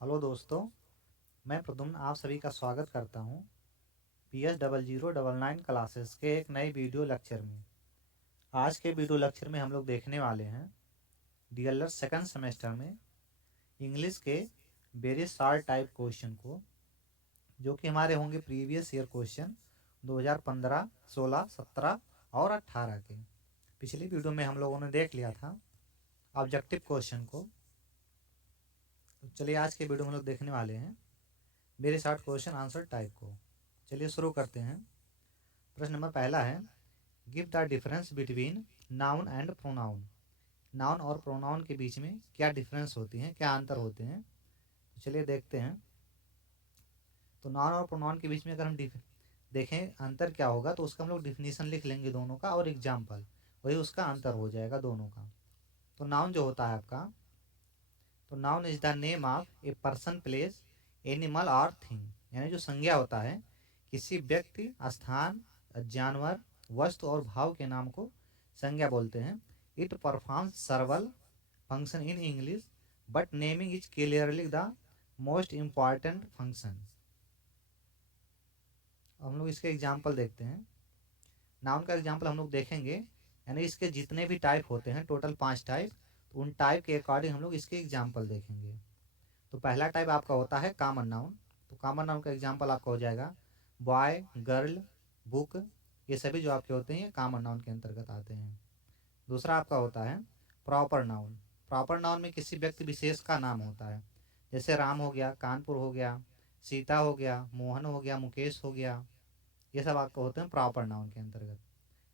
Hello दोस्तों, मैं प्रद्युम्न आप सभी का स्वागत करता हूं PS0099 क्लासेस के एक नए वीडियो लेक्चर में। आज के वीडियो लेक्चर में हम लोग देखने वाले हैं डीएलएड सेकंड सेमेस्टर में इंग्लिश के वेरी शॉर्ट टाइप क्वेश्चन को, जो कि हमारे होंगे प्रीवियस ईयर क्वेश्चन 2015, 16, 17 और 18 के। पिछली वीडियो में हम लोगों ने देख लिया था ऑब्जेक्टिव क्वेश्चन को। तो चलिए आज के वीडियो में हम लोग देखने वाले हैं very short question answer type को। चलिए शुरू करते हैं। प्रश्न नंबर पहला है, give the difference between noun and pronoun. Noun और प्रोनाउन के बीच में क्या डिफरेंस होती हैं, क्या अंतर होते हैं। तो चलिए देखते हैं। तो नाउन और प्रोनाउन के बीच में अगर हम देखें अंतर क्या होगा, तो उसका हम लोग डिफिनीशन लिख लेंगे दोनों का, और एग्जाम्पल, वही उसका अंतर हो जाएगा दोनों का। तो नाउन जो होता है आपका, तो noun is the name of a person, place, animal और थिंग। यानी जो संज्ञा होता है किसी व्यक्ति, स्थान, जानवर, वस्तु और भाव के नाम को संज्ञा बोलते हैं। It performs सर्वल function in English, but naming is clearly the most important function. हम लोग इसके एग्जाम्पल देखते हैं। नाउन का एग्जाम्पल हम लोग देखेंगे, यानी इसके जितने भी टाइप होते हैं, टोटल 5 टाइप, तो उन टाइप के अकॉर्डिंग हम लोग इसके एग्जाम्पल देखेंगे। तो पहला टाइप आपका होता है कॉमन नाउन। तो कॉमन नाउन का एग्जाम्पल आपका हो जाएगा बॉय, गर्ल, बुक। ये सभी जो आपके होते हैं ये कॉमन नाउन के अंतर्गत आते हैं। दूसरा आपका होता है प्रॉपर नाउन। प्रॉपर नाउन में किसी व्यक्ति विशेष का नाम होता है, जैसे राम हो गया, कानपुर हो गया, सीता हो गया, मोहन हो गया, मुकेश हो गया। ये सब आपके होते हैं प्रॉपर नाउन के अंतर्गत।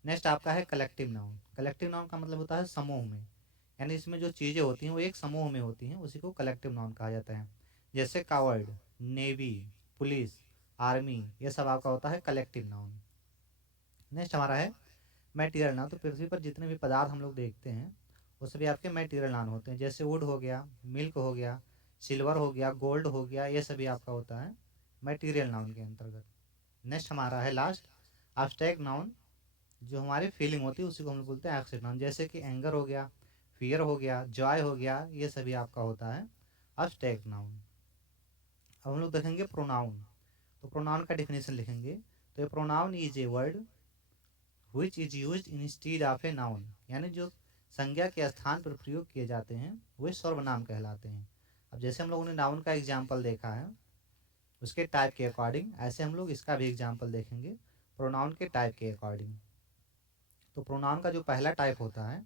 नेक्स्ट आपका है कलेक्टिव नाउन। कलेक्टिव नाउन का मतलब होता है समूह में, यानी इसमें जो चीज़ें होती हैं वो एक समूह में होती हैं, उसी को कलेक्टिव नाउन कहा जाता है। जैसे कावर्ड, नेवी, पुलिस, आर्मी, ये सब आपका होता है कलेक्टिव नाउन। नेक्स्ट हमारा है मैटीरियल नाउन। तो पृथ्वी पर जितने भी पदार्थ हम लोग देखते हैं वो सभी आपके मैटीरियल नाउन होते हैं। जैसे वुड हो गया, मिल्क हो गया, सिल्वर हो गया, गोल्ड हो गया, ये सभी आपका होता है मैटीरियल नाउन के अंतर्गत। नेक्स्ट हमारा है लास्ट एब्स्ट्रैक्ट नाउन। जो हमारी फीलिंग होती है उसी को हम लोग बोलते हैं एब्स्ट्रैक्ट नाउन। जैसे कि एंगर हो गया, फियर हो गया, जॉय हो गया, ये सभी आपका होता है एब्स्ट्रैक्ट नाउन। अब हम लोग देखेंगे प्रोनाउन। तो प्रोनाउन का डिफिनेशन लिखेंगे। तो ये pronoun is a word which is used instead of a noun. यानी जो संज्ञा के स्थान पर प्रयोग किए जाते हैं वे सर्वनाम कहलाते हैं। अब जैसे हम लोगों ने नाउन का एग्जाम्पल देखा है उसके टाइप के अकॉर्डिंग, ऐसे हम लोग इसका भी एग्जाम्पल देखेंगे प्रोनाउन के टाइप के अकॉर्डिंग। तो प्रोनाउन का जो पहला टाइप होता है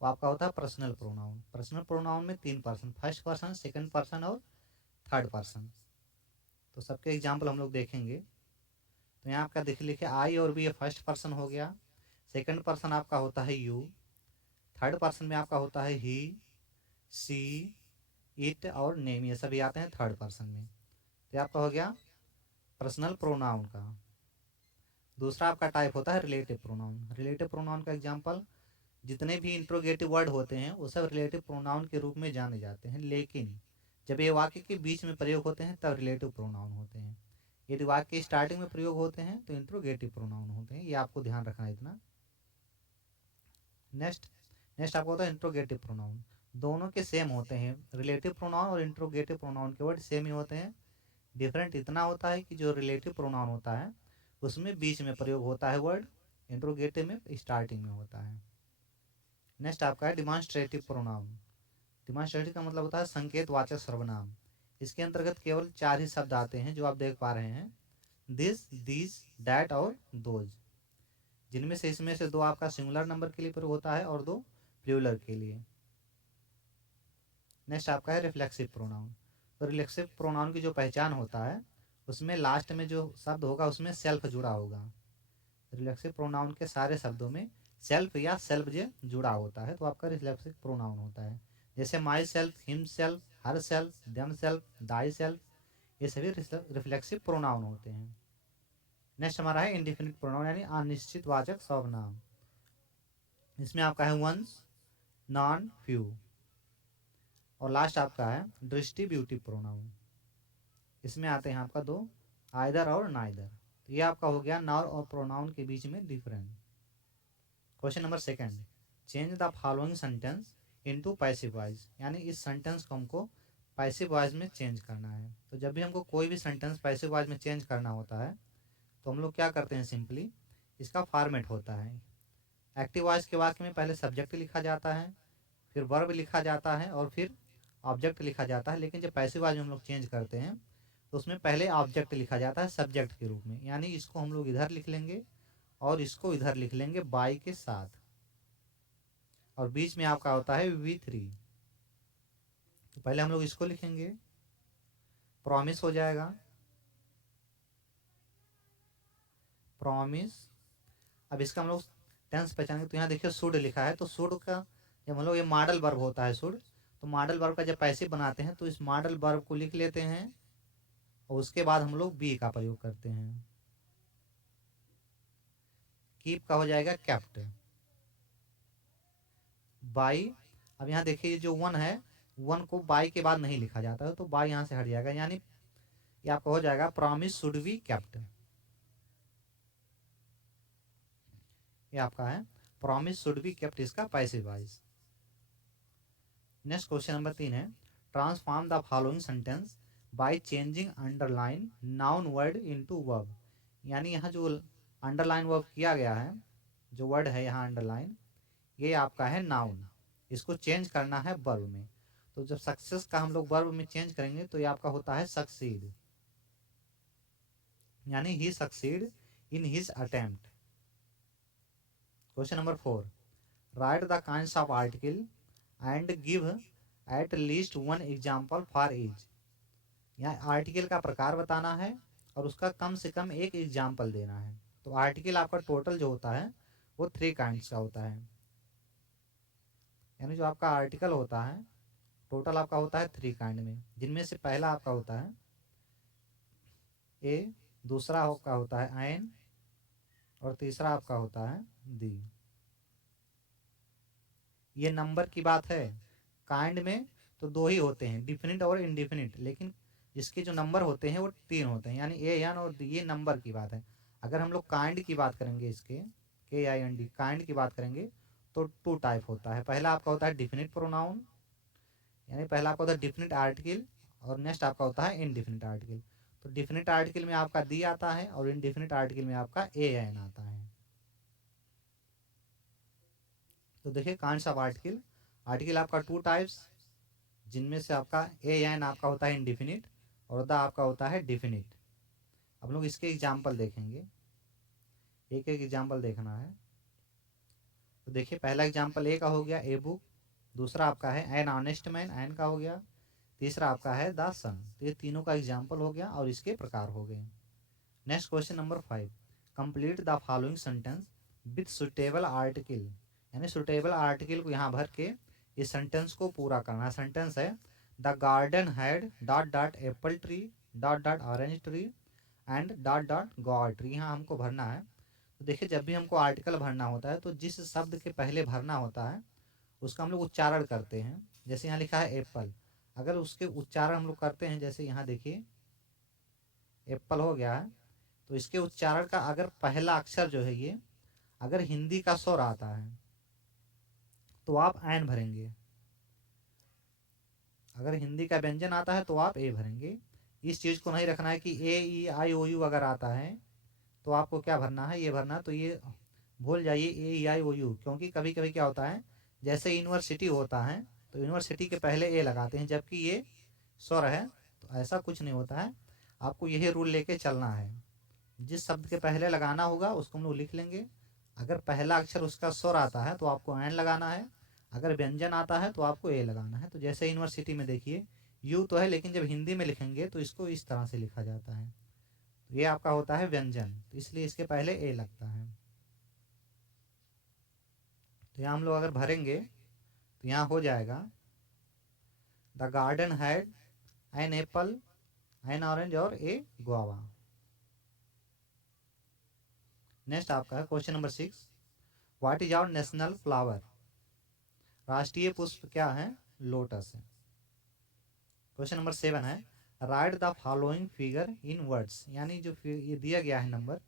वो आपका होता है पर्सनल प्रोनाउन। पर्सनल प्रोनाउन में 3 person, first person, second person और थर्ड पर्सन। तो सबके एग्जाम्पल हम लोग देखेंगे। तो यहाँ आपका देख लिखे आई और बी, ये फर्स्ट पर्सन हो गया। सेकंड पर्सन आपका होता है यू। थर्ड पर्सन में आपका होता है ही, सी, इट और नेम, ये सभी आते हैं थर्ड पर्सन में। तो आपका हो गया पर्सनल प्रोनाउन का। दूसरा आपका टाइप होता है रिलेटिव प्रोनाउन। रिलेटिव प्रोनाउन का एग्जाम्पल, जितने भी इंट्रोगेटिव वर्ड होते हैं वो सब रिलेटिव प्रोनाउन के रूप में जाने जाते हैं, लेकिन जब ये वाक्य के बीच में प्रयोग होते हैं तब रिलेटिव प्रोनाउन होते हैं। यदि वाक्य के स्टार्टिंग में प्रयोग होते हैं तो इंट्रोगेटिव प्रोनाउन होते हैं। ये आपको ध्यान रखना है इतना। नेक्स्ट नेक्स्ट आपको होता है इंट्रोगेटिव प्रोनाउन। दोनों के सेम होते हैं, रिलेटिव प्रोनाउन और इंट्रोगेटिव प्रोनाउन के वर्ड सेम ही होते हैं। डिफरेंट इतना होता है कि जो रिलेटिव प्रोनाउन होता है उसमें बीच में प्रयोग होता है वर्ड, इंट्रोगेटिव में स्टार्टिंग में होता है। नेक्स्ट आपका है डिमॉन्स्ट्रेटिव प्रोनाउन। डिमॉन्स्ट्रेटिव का मतलब होता है संकेतवाचक सर्वनाम। इसके अंतर्गत केवल 4 ही शब्द आते हैं जो आप देख पा रहे हैं, दिस, दिस, दैट और दोज, जिनमें से इसमें से 2 आपका सिंगुलर नंबर के लिए प्रयोग होता है और 2 प्लूरल के लिए। नेक्स्ट आपका है रिफ्लेक्सिव प्रोनाउन। तो रिफ्लेक्सिव प्रोनाउन की जो पहचान होता है उसमें लास्ट में जो शब्द होगा उसमें सेल्फ जुड़ा होगा। रिफ्लेक्सिव प्रोनाउन के सारे शब्दों में सेल्फ या सेल्फ जे जुड़ा होता है, तो आपका रिफ्लेक्सिव प्रोनाउन होता है। जैसे my self, him self, her self, them self, thy self, ये सभी रिफ्लेक्सिव प्रोनाउन होते हैं। नेक्स्ट हमारा है इंडिफिनिट प्रोनाउन, यानी अनिश्चित वाचक सर्वनाम। इसमें आपका है वंस, नॉन, फ्यू। और लास्ट आपका है डिस्ट्रीब्यूटिव प्रोनाउन। इसमें आते हैं आपका 2, आइदर और नाइदर। तो ये आपका हो गया नाउन और प्रोनाउन के बीच में difference. Question number second, change the following sentence into passive voice. यानी इस सेंटेंस को हमको पैसिव वॉइस में चेंज करना है। तो जब भी हमको कोई भी सेंटेंस पैसिव वॉइस में चेंज करना होता है तो हम लोग क्या करते हैं, सिंपली इसका फॉर्मेट होता है। एक्टिव वॉइस के वाक्य में पहले सब्जेक्ट लिखा जाता है, फिर वर्ब लिखा जाता है और फिर ऑब्जेक्ट लिखा जाता है। लेकिन जब पैसिव वॉइस में हम लोग चेंज करते हैं तो उसमें पहले ऑब्जेक्ट लिखा जाता है सब्जेक्ट के रूप में, यानी इसको हम लोग इधर लिख लेंगे और इसको इधर लिख लेंगे बाई के साथ, और बीच में आपका होता है V3। तो पहले हम लोग इसको लिखेंगे, प्रॉमिस हो जाएगा, प्रॉमिस। अब इसका हम लोग टेंस पहचानेंगे। तो यहाँ देखिए शुड लिखा है, तो शुड का जब हम लोग ये मॉडल वर्ब होता है शुड, तो मॉडल वर्ब का जब पैसिव बनाते हैं तो इस मॉडल वर्ब को लिख लेते हैं और उसके बाद हम लोग बी का प्रयोग करते हैं। कीप का हो जाएगा कैप्ट, बाई। अब यहाँ देखिए ये जो वन है, वन को बाई के बाद नहीं लिखा जाता है, तो बाई यहाँ से हट जाएगा, यानी ये आपका हो जाएगा प्रॉमिस शुड बी कैप्ट। ये आपका है प्रॉमिस शुड बी केप्ट, इसका passive voice. Next question number 3 है, transform the following sentence by changing underline noun word into verb. यानी यहाँ जो अंडरलाइन वर्ब किया गया है, जो वर्ड है यहाँ अंडरलाइन, ये आपका है नाउन, इसको चेंज करना है वर्ब में। तो जब सक्सेस का हम लोग वर्ब में चेंज करेंगे तो ये आपका होता है सक्सीड, यानी he succeed in his attempt. Question number 4, write the kinds of article and give at least one example for each. यहाँ आर्टिकल का प्रकार बताना है और उसका कम से कम एक एग्जाम्पल देना है। तो आर्टिकल आपका टोटल जो होता है वो 3 काइंड्स का होता है, यानी जो आपका आर्टिकल होता है टोटल आपका होता है 3 काइंड में, जिनमें से पहला आपका होता है ए, दूसरा आपका होता है एन, और तीसरा आपका होता है दी। ये नंबर की बात है, काइंड में तो 2 ही होते हैं, डिफिनिट और इनडिफिनिट, लेकिन इसके जो नंबर होते हैं वो 3 होते हैं, यानी ए एन और दी, ये नंबर की बात है। अगर हम लोग काइंड की बात करेंगे, इसके KIND काइंड की बात करेंगे तो 2 टाइप होता है। पहला आपका होता है डिफिनिट प्रोनाउन, यानी पहला आपका होता है डिफिनिट आर्टिकल, और नेक्स्ट आपका होता है इनडिफिनिट आर्टिकल। तो डिफिनिट आर्टिकल में आपका दी आता है और इनडिफिनिट आर्टिकल में आपका AN आता है। तो देखिए काइंड्स ऑफ आर्टिकल, आर्टिकल आपका 2 टाइप्स, जिनमें से आपका AN आपका होता है इनडिफिनिट और द आपका होता है डिफिनिट। अब लोग इसके एग्जाम्पल देखेंगे, एक एक एग्जाम्पल देखना है। तो देखिए पहला एग्जाम्पल ए का हो गया ए बुक, दूसरा आपका है एन ऑनेस्ट मैन, एन का हो गया, तीसरा आपका है द सन। तो ये तीनों का एग्जाम्पल हो गया और इसके प्रकार हो गए। Next question number 5, complete the following sentence with suitable article, यानी सुटेबल आर्टिकल को यहाँ भर के इस सेंटेंस को पूरा करना। सेंटेंस है the garden had dot dot Apple tree dot dot orange tree and dot dot God tree, यहाँ हमको भरना है। तो देखिए जब भी हमको आर्टिकल भरना होता है तो जिस शब्द के पहले भरना होता है उसका हम लोग उच्चारण करते हैं। जैसे यहाँ लिखा है एप्पल, अगर उसके उच्चारण हम लोग करते हैं, जैसे यहाँ देखिए एप्पल हो गया है, तो इसके उच्चारण का अगर पहला अक्षर जो है ये अगर हिंदी का स्वर आता है तो आप एन भरेंगे, अगर हिंदी का व्यंजन आता है तो आप ए भरेंगे। इस चीज़ को नहीं रखना है कि AEIOU अगर आता है तो आपको क्या भरना है, ये भरना। तो ये भूल जाइए AEIOU, क्योंकि कभी कभी क्या होता है, जैसे यूनिवर्सिटी होता है तो यूनिवर्सिटी के पहले ए लगाते हैं जबकि ये स्वर है। तो ऐसा कुछ नहीं होता है, आपको यही रूल लेके चलना है। जिस शब्द के पहले लगाना होगा उसको हम लोग लिख लेंगे, अगर पहला अक्षर उसका स्वर आता है तो आपको एन लगाना है, अगर व्यंजन आता है तो आपको ए लगाना है। तो जैसे यूनिवर्सिटी में देखिए यू तो है, लेकिन जब हिंदी में लिखेंगे तो इसको इस तरह से लिखा जाता है। तो ये आपका होता है व्यंजन, तो इसलिए इसके पहले ए लगता है। तो यहाँ हम लोग अगर भरेंगे तो यहाँ हो जाएगा the garden had an apple, an orange और ए गुआवा। नेक्स्ट आपका है question number 6, what is our national flower. राष्ट्रीय पुष्प क्या है, लोटस है। क्वेश्चन नंबर 7 है, right the following figure in words, यानी जो ये दिया गया है नंबर,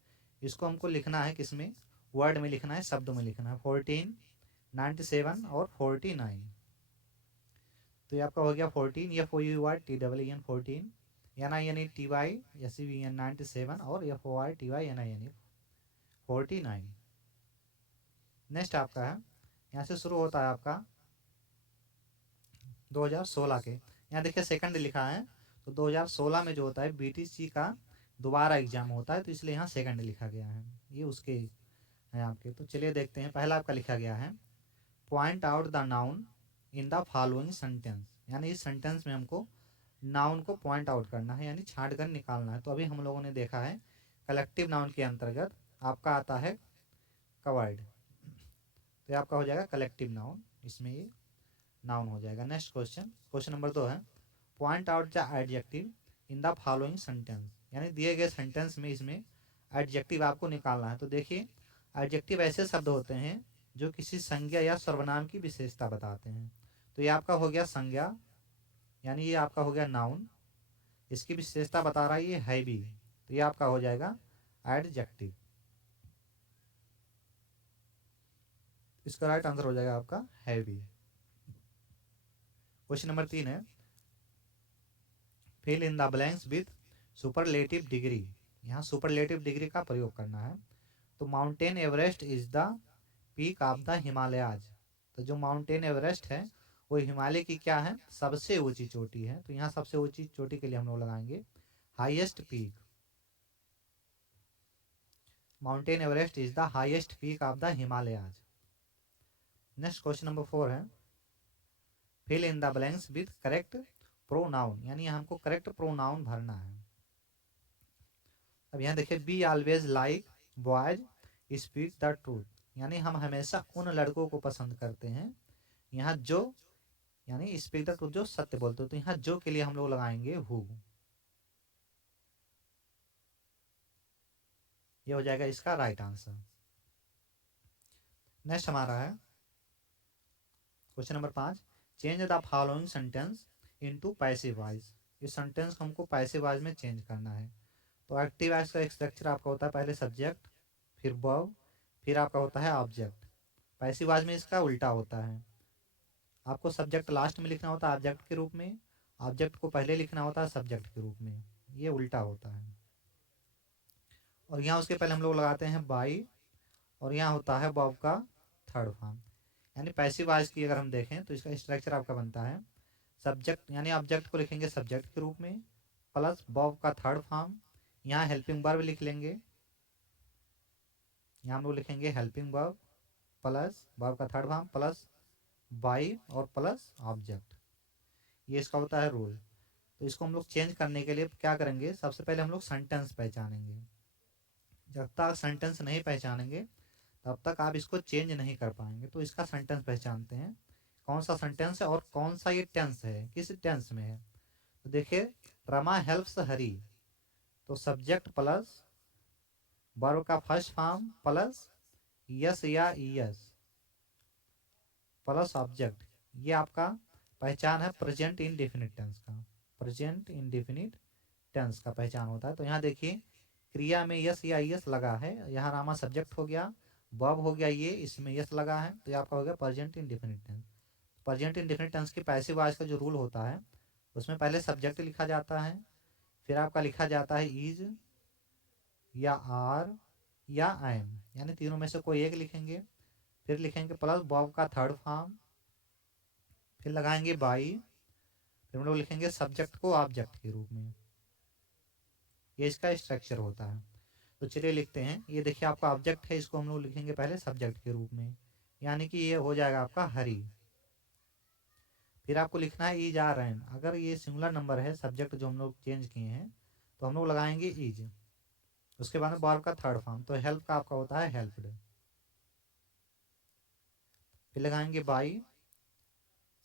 इसको हमको लिखना है किसमें, वर्ड में लिखना है, शब्दों में लिखना है। 14, 97 और 49। तो ये आपका हो गया 14, FOURTEEN 14, NINETY SEVEN 97 और FORTYNINE 49। नेक्स्ट आपका है, यहाँ से शुरू होता है आपका 2016 के। यहाँ देखिए सेकंड लिखा है, तो 2016 में जो होता है BTC का दोबारा एग्जाम होता है, तो इसलिए यहाँ सेकंड लिखा गया है। ये उसके हैं आपके। तो चलिए देखते हैं, पहला आपका लिखा गया है point out the noun in the following sentence, यानी इस सेंटेंस में हमको नाउन को पॉइंट आउट करना है, यानी छांट कर निकालना है। तो अभी हम लोगों ने देखा है कलेक्टिव नाउन के अंतर्गत आपका आता है कवर्ड, तो ये आपका हो जाएगा कलेक्टिव नाउन, इसमें ये नाउन हो जाएगा। नेक्स्ट क्वेश्चन, क्वेश्चन नंबर 2 है point out the adjective in the following sentence, यानी दिए गए सेंटेंस में इसमें एडजेक्टिव आपको निकालना है। तो देखिए एडजेक्टिव ऐसे शब्द होते हैं जो किसी संज्ञा या सर्वनाम की विशेषता बताते हैं। तो ये आपका हो गया संज्ञा, यानी ये आपका हो गया नाउन, इसकी विशेषता बता रहा है ये है भी, तो ये आपका हो जाएगा एडजेक्टिव। इसका राइट आंसर हो जाएगा आपका हैवी। क्वेश्चन नंबर 3 है fill in the blanks with superlative degree, यहाँ सुपरलेटिव डिग्री का प्रयोग करना है। तो mountain Everest is the peak of the Himalayas, तो जो माउंटेन एवरेस्ट है वो हिमालय की क्या है, सबसे ऊंची चोटी है। तो यहाँ सबसे ऊंची चोटी के लिए हम लोग लगाएंगे highest peak. Mountain Everest is the highest peak of the Himalayas. Next question number 4 है fill in the blanks with correct pronoun, यानी हमको करेक्ट प्रोनाउन भरना है। अब यहाँ देखिए we always like boys speak the truth, यानी हम हमेशा उन लड़कों को पसंद करते हैं, यहाँ जो यानी स्पीक द ट्रूथ जो सत्य बोलते हो। तो यहाँ जो के लिए हम लोग लगाएंगे हु, ये हो जाएगा इसका राइट आंसर। नेक्स्ट हमारा है question number 5 change the following sentence into passive voice, इस सेंटेंस को हमको पैसिव वॉइस में चेंज करना है। तो एक्टिव वॉइस का एक स्ट्रक्चर आपका होता है पहले सब्जेक्ट, फिर वर्ब, फिर आपका होता है ऑब्जेक्ट। पैसिव वॉइस में इसका उल्टा होता है, आपको सब्जेक्ट लास्ट में लिखना होता है ऑब्जेक्ट के रूप में, ऑब्जेक्ट को पहले लिखना होता है सब्जेक्ट के रूप में, ये उल्टा होता है। और यहाँ उसके पहले हम लोग लगाते हैं बाई, और यहाँ होता है वर्ब का थर्ड फॉर्म। यानी पैसिव वॉइस की अगर हम देखें तो इसका स्ट्रक्चर आपका बनता है सब्जेक्ट, यानी ऑब्जेक्ट को लिखेंगे सब्जेक्ट के रूप में, प्लस वर्ब का थर्ड फॉर्म, यहाँ हेल्पिंग वर्ब लिख लेंगे, यहाँ हम लोग लिखेंगे हेल्पिंग वर्ब प्लस वर्ब का थर्ड फॉर्म प्लस बाई और प्लस ऑब्जेक्ट, ये इसका होता है रूल। तो इसको हम लोग चेंज करने के लिए क्या करेंगे, सबसे पहले हम लोग सेंटेंस पहचानेंगे। जब तक सेंटेंस नहीं पहचानेंगे तब तक आप इसको चेंज नहीं कर पाएंगे। तो इसका सेंटेंस पहचानते हैं, कौन सा सेंटेंस है और कौन सा ये टेंस है, किस टेंस में है। तो देखिए रमा हेल्प्स हरी, तो सब्जेक्ट प्लस वर्ब का फर्स्ट फॉर्म प्लस यस या यस प्लस ऑब्जेक्ट, ये आपका पहचान है प्रेजेंट इंडेफिनिट टेंस का, प्रेजेंट इंडेफिनिट टेंस का पहचान होता है। तो यहाँ देखिए क्रिया में यस या यस लगा है, यहाँ रामा सब्जेक्ट हो गया, वर्ब हो गया ये, इसमें यस लगा है, तो ये आपका हो गया present indefinite tense. Present indefinite tense की पैसिव वॉइस का जो रूल होता है उसमें पहले सब्जेक्ट लिखा जाता है, फिर आपका लिखा जाता है इज या आर या एम, यानी तीनों में से कोई एक लिखेंगे, फिर लिखेंगे प्लस वर्ब का थर्ड फॉर्म, फिर लगाएंगे बाई, फिर हम लोग लिखेंगे सब्जेक्ट को ऑब्जेक्ट के रूप में, ये इसका स्ट्रक्चर होता है। तो चलिए लिखते हैं, ये देखिए आपका ऑब्जेक्ट है, इसको हम लोग लिखेंगे पहले सब्जेक्ट के रूप में, यानी कि ये हो जाएगा आपका हरी। फिर आपको लिखना है इज आर एम, अगर ये सिंगुलर नंबर है सब्जेक्ट जो हम लोग चेंज किए हैं तो हम लोग लगाएंगे इज, उसके बाद में वर्ब का थर्ड फॉर्म, तो हेल्प का आपका होता है हेल्प्ड, फिर लगाएंगे बाई,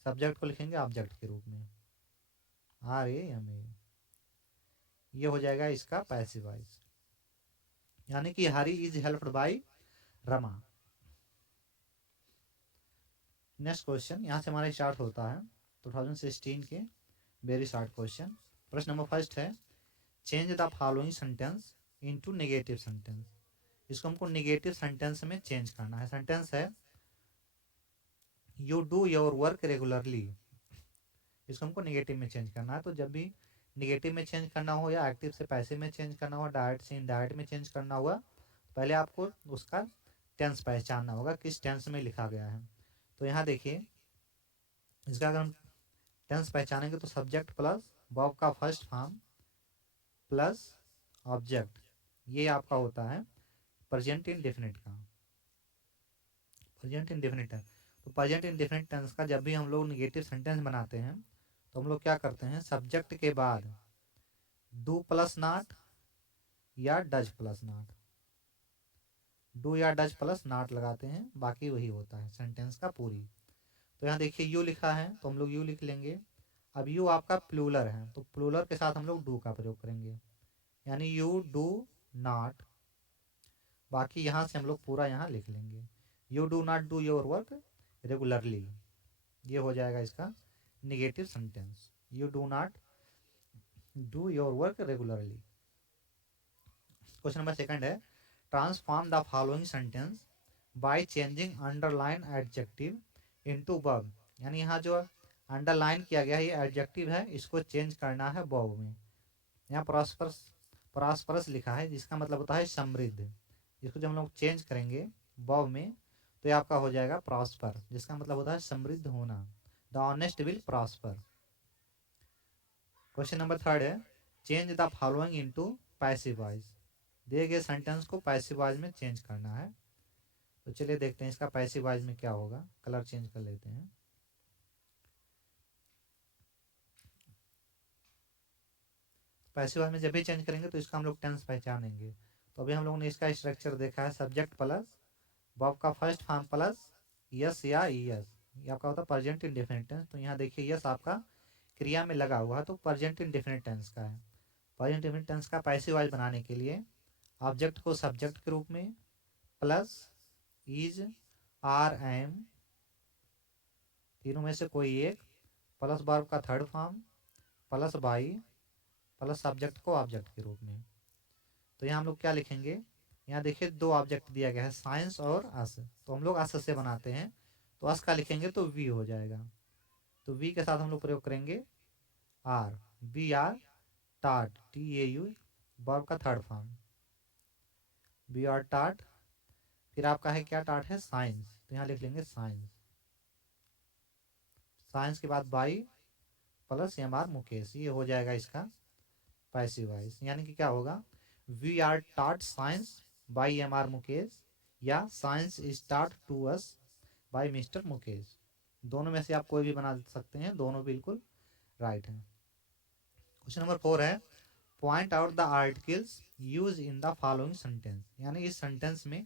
सब्जेक्ट को लिखेंगे ऑब्जेक्ट के रूप में आर ए एम ए, ये हो जाएगा इसका पैसिव वॉइस, यानी कि Hari is helped by Rama. Next question यहाँ से हमारा स्टार्ट होता है 2016 के वेरी शॉर्ट क्वेश्चन। प्रश्न नंबर फर्स्ट है change the following sentence into negative sentence, इसको हमको नेगेटिव सेंटेंस में चेंज करना है। सेंटेंस है you do your work regularly, इसको हमको निगेटिव में चेंज करना है। तो जब भी निगेटिव में चेंज करना हो या एक्टिव से पैसिव में चेंज करना हो, डायरेक्ट से इनडायरेक्ट में चेंज करना हुआ, पहले आपको उसका टेंस पहचानना होगा, किस टेंस में लिखा गया है। तो यहाँ देखिए, इसका अगर हम टेंस पहचानेंगे तो सब्जेक्ट प्लस वर्ब का फर्स्ट फॉर्म प्लस ऑब्जेक्ट, ये आपका होता है प्रेजेंट इंडेफिनिट का, प्रेजेंट इंडेफिनिट टेंस। तो प्रेजेंट इंडेफिनिट टेंस का जब भी हम लोग निगेटिव सेंटेंस बनाते हैं तो हम लोग क्या करते हैं, सब्जेक्ट के बाद डू प्लस नॉट या डज प्लस नॉट, डू या डज प्लस नॉट लगाते हैं, बाकी वही होता है सेंटेंस का पूरी। तो यहाँ देखिए यू लिखा है तो हम लोग यू लिख लेंगे। अब यू आपका प्लूरल है तो प्लूरल के साथ हम लोग डू का प्रयोग करेंगे, यानी यू डू नॉट, बाकी यहाँ से हम लोग पूरा यहाँ लिख लेंगे, you do not do your work regularly, ये हो जाएगा इसका negative sentence, you do not do your work regularly. Question number second है, transform the following sentence by changing underline adjective into verb, यानी यहाँ जो अंडरलाइन किया गया है ये एडजेक्टिव है, इसको चेंज करना है वर्ब में। यहाँ प्रॉस्परस, प्रॉस्परस लिखा है जिसका मतलब होता है समृद्ध, इसको जब हम लोग चेंज करेंगे वर्ब में तो ये आपका हो जाएगा प्रॉस्पर, जिसका मतलब होता है समृद्ध होना, the honest will prosper. Question number third है, change the following into passive voice, दिए गए सेंटेंस को पैसिव वॉइस में चेंज करना है। तो चलिए देखते हैं इसका पैसिव वॉइस में क्या होगा, कलर चेंज कर लेते हैं। पैसिव वॉइस में जब भी चेंज करेंगे तो इसका हम लोग टेंस पहचानेंगे। तो अभी हम लोगों ने इसका स्ट्रक्चर देखा है, सब्जेक्ट प्लस वर्ब का फर्स्ट फॉर्म प्लस यस या ईएस, ये आपका होता है प्रेजेंट इंडेफिनिट टेंस। तो यहाँ देखिए यस आपका क्रिया में लगा हुआ है तो प्रेजेंट इंडेफिनिट टेंस का है। प्रेजेंट इंडेफिनिट टेंस का पैसिव वॉइस बनाने के लिए ऑब्जेक्ट को सब्जेक्ट के रूप में प्लस इज आर एम, तीनों में से कोई एक, प्लस वर्ब का third form plus by plus subject को ऑब्जेक्ट के रूप में। तो यहाँ हम लोग क्या लिखेंगे, यहाँ देखिए दो ऑब्जेक्ट दिया गया है साइंस और अस, तो हम लोग अस से बनाते हैं, तो अस का लिखेंगे तो वी हो जाएगा। तो वी के साथ हम लोग प्रयोग करेंगे आर, वी आर टाट, टी ए यू, वर्ब का थर्ड फॉर्म, वी आर टाट, फिर आपका है क्या टाट है साइंस, तो यहाँ लिख लेंगे साइंस, साइंस के बाद by plus M R Mukesh, ये हो जाएगा इसका पैसिव वॉइस। यानी कि क्या होगा, we are taught science by M R Mukesh या science is taught to us by mister Mukesh, दोनों में से आप कोई भी बना सकते हैं, दोनों बिल्कुल राइट है। क्वेश्चन नंबर 4 है, point out the articles use in the following sentence, यानी इस सेंटेंस में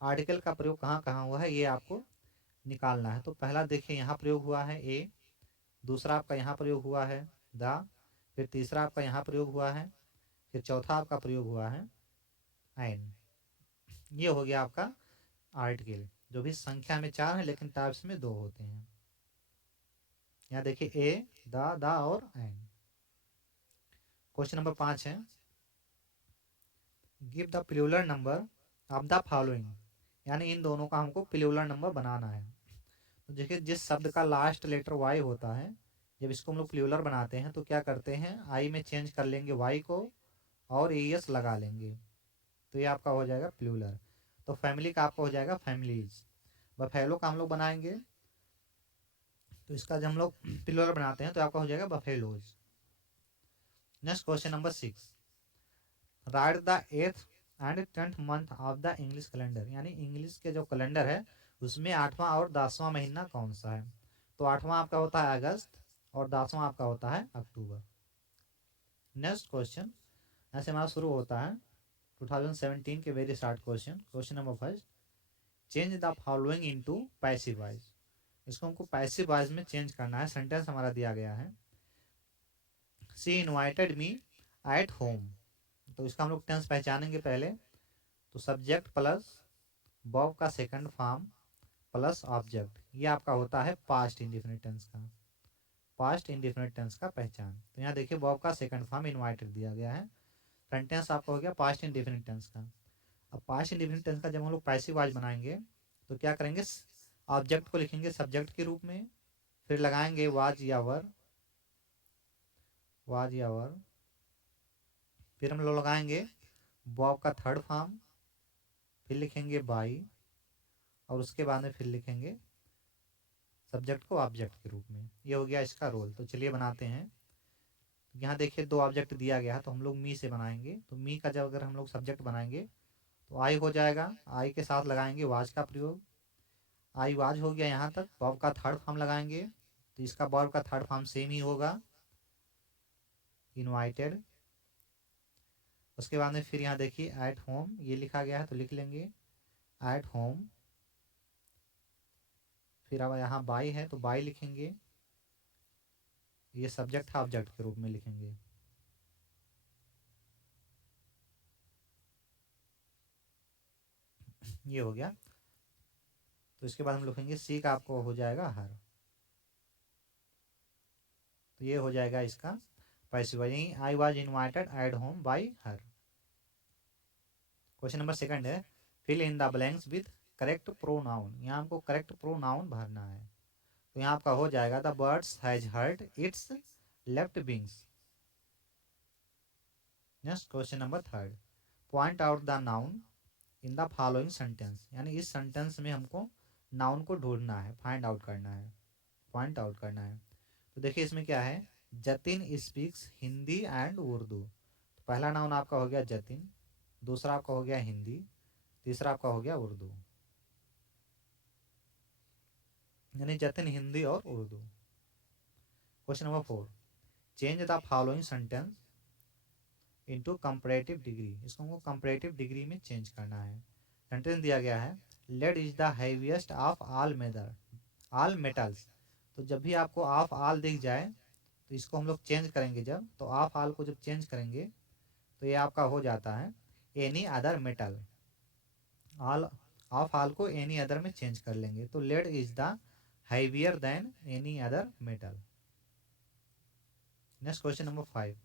आर्टिकल का प्रयोग कहाँ कहाँ हुआ है ये आपको निकालना है। तो पहला देखिए यहाँ प्रयोग हुआ है ए, दूसरा आपका यहाँ प्रयोग हुआ है द, फिर तीसरा आपका यहाँ प्रयोग हुआ है, फिर चौथा आपका प्रयोग हुआ है एन। ये हो गया आपका आर्टिकल, जो भी संख्या में 4 है लेकिन टाइप्स में 2 होते हैं। यहाँ देखिए ए, द और एन। क्वेश्चन नंबर 5 है, give the plural number of the following, यानी इन दोनों का हमको प्लूरल नंबर बनाना है। तो देखिए जिस शब्द का लास्ट लेटर वाई होता है, जब इसको हम लोग प्लूरल बनाते हैं तो क्या करते हैं, आई में चेंज कर लेंगे वाई को और एस लगा लेंगे, तो ये आपका हो जाएगा प्लूरल। तो फैमिली का आपका हो जाएगा फैमिलीज। बफेलो का हम लोग बनाएंगे तो इसका जब हम लोग प्लूरल बनाते हैं तो आपका हो जाएगा buffaloes. Next question number 6, right the 8th and 10th month of the English calendar, यानी इंग्लिश के जो कैलेंडर है उसमें 8वां और 10वां महीना कौन सा है। तो 8वां आपका होता है अगस्त और 10वां आपका होता है अक्टूबर। नेक्स्ट क्वेश्चन ऐसे हमारा शुरू होता है 2017 के very start question. Question number 1, change the following into passive voice, इसको हमको पैसिव वॉइस में चेंज करना है। सेंटेंस हमारा दिया गया है, she invited me at home, तो इसका हम लोग टेंस पहचानेंगे पहले। तो सब्जेक्ट प्लस वर्ब का सेकंड फॉर्म प्लस ऑब्जेक्ट, ये आपका होता है पास्ट इंडेफिनिट टेंस का, पास्ट इंडेफिनिट टेंस का पहचान। तो यहाँ देखिए वर्ब का सेकंड फॉर्म इनवाइटेड दिया गया है, सेंटेंस आपका हो गया पास्ट इंडेफिनिट टेंस का। अब पास्ट इंडेफिनिट टेंस का जब हम लोग पैसिव वॉइस बनाएंगे तो क्या करेंगे, ऑब्जेक्ट को लिखेंगे सब्जेक्ट के रूप में, फिर लगाएंगे वाज या वर, वाज या वर। फिर हम लोग लगाएंगे बॉब का थर्ड फॉर्म, फिर लिखेंगे बाई, और उसके बाद में फिर लिखेंगे सब्जेक्ट को ऑब्जेक्ट के रूप में। ये हो गया इसका रोल। तो चलिए बनाते हैं। यहाँ देखिए दो ऑब्जेक्ट दिया गया है, तो हम लोग मी से बनाएंगे। तो मी का जब अगर हम लोग सब्जेक्ट बनाएंगे तो आई हो जाएगा, आई के साथ लगाएंगे वाज का प्रयोग। आई वाज हो गया यहाँ तक। बॉब का थर्ड फॉर्म लगाएंगे, तो इसका बॉब का थर्ड फॉर्म सेम ही होगा, इनवाइटेड। उसके बाद में फिर यहाँ देखिए एट होम ये लिखा गया है, तो लिख लेंगे एट होम। फिर अब यहाँ बाई है, तो बाई लिखेंगे, ये सब्जेक्ट है, ऑब्जेक्ट के रूप में लिखेंगे। ये हो गया। तो इसके बाद हम लिखेंगे सी का आपको हो जाएगा हर। तो ये हो जाएगा इसका passive. I was invited at home by her. Question number second है fill in the blanks with correct pronoun. यहाँ हमको करेक्ट प्रोनाउन भरना है। तो यहाँ आपका हो जाएगा the birds has hurt its left wings. Next question number third point out the noun in the following sentence. यानी इस सेंटेंस में हमको नाउन को ढूंढना है, फाइंड आउट करना है, पॉइंट आउट करना है। तो देखिए इसमें क्या है, जतिन स्पीक्स हिंदी एंड उर्दू। तो पहला नाउन आपका हो गया जतिन, दूसरा आपका हो गया हिंदी, तीसरा आपका हो गया उर्दू। यानी जतिन हिंदी और Urdu. Question number four change the following sentence into comparative degree. इसको हमको कंपैरेटिव डिग्री में चेंज करना है। सेंटेंस दिया गया है lead is the heaviest of all metals. तो जब भी आपको ऑफ ऑल दिख जाए तो इसको हम लोग चेंज करेंगे। जब तो ऑफ ऑल को जब चेंज करेंगे तो ये आपका हो जाता है any other metal. All of all को एनी अदर में चेंज कर लेंगे। तो lead is the heavier than any other metal. Next question number five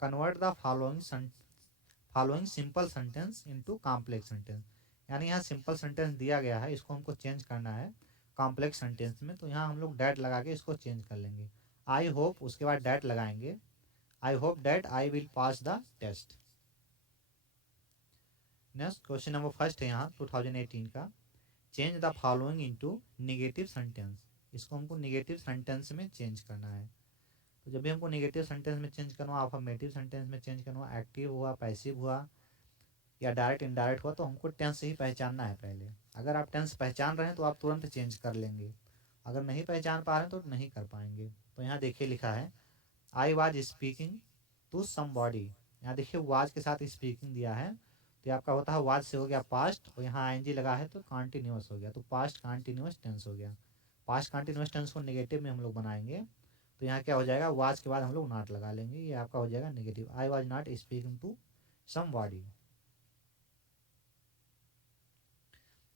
convert the following simple sentence into complex sentence. यानी यहाँ सिंपल सेंटेंस दिया गया है, इसको हमको चेंज करना है कॉम्प्लेक्स सेंटेंस में। तो यहाँ हम लोग डैट लगा के इसको चेंज कर लेंगे। आई होप, उसके बाद डैट लगाएंगे, I hope that I will pass the test. Next question number first है यहाँ 2018 का change the following into negative sentence. इसको हमको निगेटिव सेंटेंस में चेंज करना है। तो जब भी हमको नेगेटिव सेंटेंस में चेंज करना हुआ, अफर्मेटिव सेंटेंस में चेंज करना हुआ, एक्टिव हुआ, पैसिव हुआ या डायरेक्ट इनडायरेक्ट हुआ, तो हमको टेंस ही पहचानना है पहले। अगर आप टेंस पहचान रहे हैं तो आप तुरंत चेंज कर लेंगे, अगर नहीं पहचान पा रहे हैं तो नहीं कर पाएंगे। तो यहाँ देखिए लिखा है I was speaking to somebody. यहाँ देखिए वाज के साथ स्पीकिंग दिया है, तो आपका होता है वाज से हो गया पास्ट, और यहाँ आईएनजी लगा है तो कॉन्टिन्यूअस हो गया, तो पास्ट कॉन्टिन्यूअस टेंस हो गया। पास्ट कॉन्टिन्यूअस टेंस को नेगेटिव में हम लोग बनाएंगे, तो यहाँ क्या हो जाएगा, वाज के बाद हम लोग नॉट लगा लेंगे, ये आपका हो जाएगा negative. I was not speaking to somebody.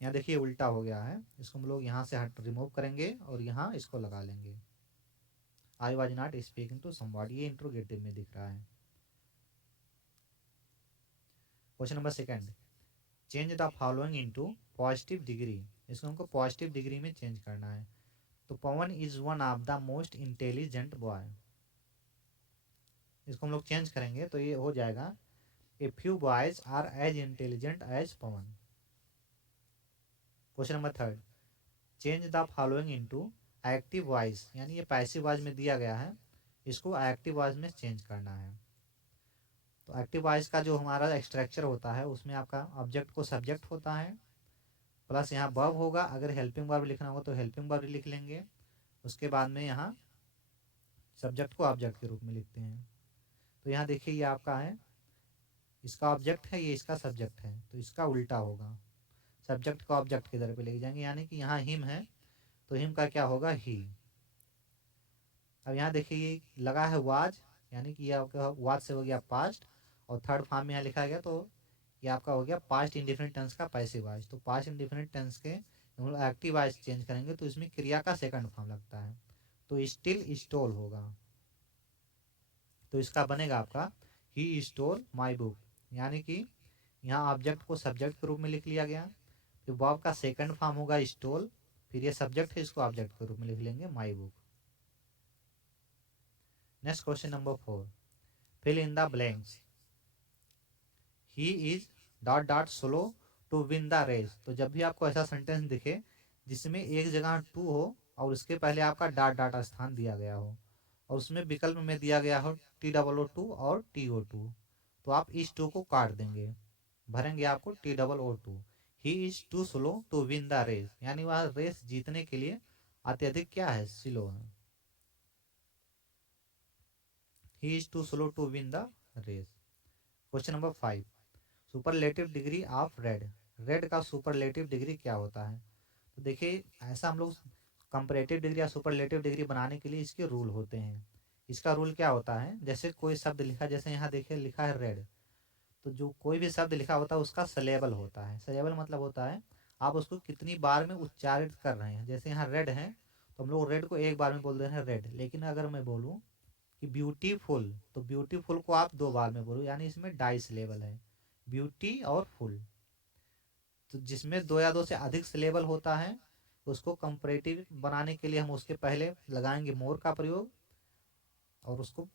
यहाँ देखिए उल्टा हो गया है, इसको हम लोग यहाँ से हट रिमूव करेंगे और यहाँ इसको लगा लेंगे। I was not speaking to somebody, ये इंट्रोगेटिव में दिख रहा है। Question number second change the following into positive degree. इसको हमको पॉजिटिव डिग्री में चेंज करना है। तो Pawan is one of the most intelligent boy. इसको हम लोग चेंज करेंगे तो ये हो जाएगा a few boys are as intelligent as Pawan. Question number third change the following into active voice. यानी ये पैसिव वॉइस में दिया गया है, इसको एक्टिव वॉइस में चेंज करना है। तो एक्टिव वॉइस का जो हमारा एक्सट्रक्चर होता है उसमें आपका ऑब्जेक्ट को सब्जेक्ट होता है, प्लस यहाँ वर्ब होगा। अगर हेल्पिंग वर्ब लिखना होगा तो हेल्पिंग वर्ब लिख लेंगे, उसके बाद में यहाँ सब्जेक्ट को ऑब्जेक्ट के रूप में लिखते हैं। तो यहाँ देखिए ये आपका है, इसका ऑब्जेक्ट है, ये इसका सब्जेक्ट है, तो इसका उल्टा होगा, सब्जेक्ट को ऑब्जेक्ट की तरफ लेके जाएंगे। यानी कि यहाँ हिम है तो हिम का क्या होगा, ही। अब यहाँ देखिए ये लगा है वाज, यानी कि ये आपका वाज से हो गया पास्ट, और थर्ड फॉर्म में यहाँ लिखा गया तो ये आपका हो गया पास्ट इंडिफिनिट टेंस का पैसिव वॉइस। तो पास्ट इंडिफिनिट टेंस के हम लोग एक्टिव वॉइस चेंज करेंगे तो इसमें क्रिया का सेकंड फॉर्म लगता है, तो स्टिल स्टोल होगा। तो इसका बनेगा आपका ही स्टोल माई बुक। यानी कि यहाँ ऑब्जेक्ट को सब्जेक्ट के रूप में लिख लिया गया, फिर वर्ब का सेकंड फॉर्म होगा स्टोल, फिर ये सब्जेक्ट है, इसको ऑब्जेक्ट के रूप में लिख लेंगे my book. Next question number four fill in the blanks. He is dot dot slow to win the race. तो जब भी आपको ऐसा सेंटेंस दिखे जिसमें एक जगह टू हो और उसके पहले आपका डॉट डॉट स्थान दिया गया हो और उसमें विकल्प में दिया गया हो TOO2 और TO2, तो आप इस टू को काट देंगे, भरेंगे आपको TOO2। He is too slow to win the race, यानी वह रेस जीतने के लिए अत्यधिक क्या है, स्लो है। He is too slow to win the race. Question number 5, superlative degree of red. Red का सुपरलेटिव डिग्री क्या होता है? तो देखिए, ऐसा हम लोग कंपैरेटिव डिग्री या सुपरलेटिव डिग्री बनाने के लिए इसके रूल होते हैं। इसका रूल क्या होता है, जैसे कोई शब्द लिखा, जैसे यहाँ देखिए लिखा है रेड, तो जो कोई भी शब्द लिखा होता है उसका सलेबल होता है। सलेबल मतलब होता है आप उसको कितनी बार में उच्चारित कर रहे हैं। जैसे यहाँ रेड है तो हम लोग रेड को एक बार में बोल रहे हैं रेड, लेकिन अगर मैं बोलूँ कि ब्यूटीफुल, तो ब्यूटीफुल को आप 2 बार में बोलो, यानी इसमें डाई सिलेबल है, ब्यूटी और फुल। तो जिसमें 2 या 2 से अधिक सिलेबल होता है उसको कंपैरेटिव बनाने के लिए हम उसके पहले लगाएंगे मोर का प्रयोग, और उसको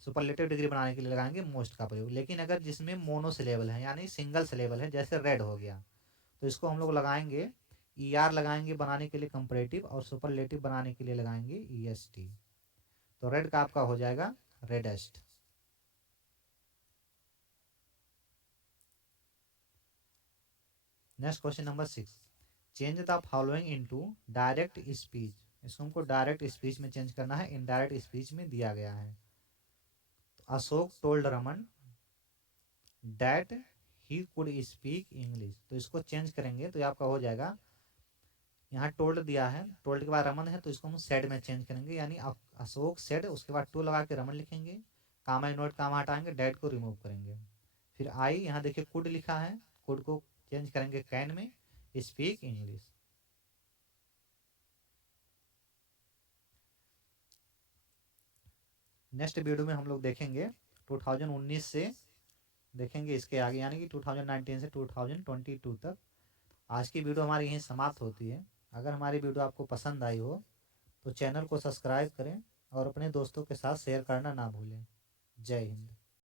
सुपरलेटिव डिग्री बनाने के लिए लगाएंगे मोस्ट का प्रयोग। लेकिन अगर जिसमें मोनो सिलेबल है यानी सिंगल सिलेबल है, जैसे रेड हो गया, तो इसको हम लोग लगाएंगे ER लगाएंगे बनाने के लिए कंपैरेटिव, और सुपरलेटिव बनाने के लिए लगाएंगे EST। तो रेड का आपका हो जाएगा reddest. Next question number 6, change the following into direct speech. इसको हमको डायरेक्ट स्पीच में चेंज करना है, इनडायरेक्ट स्पीच में दिया गया है। तो Ashok told Raman that he could speak English. तो इसको चेंज करेंगे तो आपका हो जाएगा, यहाँ टोल्ड दिया है, टोल्ड के बाद रमन है तो इसको हम सेड में चेंज करेंगे, यानी अशोक सेड, उसके बाद टू लगा के रमन लिखेंगे, कामा नोट कामा हटाएंगे, डैट को रिमूव करेंगे। फिर आई, यहाँ देखिए कुड लिखा है, कुड को चेंज करेंगे कैन में, स्पीक इंग्लिश। नेक्स्ट वीडियो में हम लोग देखेंगे 2019 से देखेंगे इसके आगे, यानी कि 2019 से 2022 तक। आज की वीडियो हमारी यहीं समाप्त होती है। अगर हमारी वीडियो आपको पसंद आई हो तो चैनल को सब्सक्राइब करें और अपने दोस्तों के साथ शेयर करना ना भूलें। जय हिंद।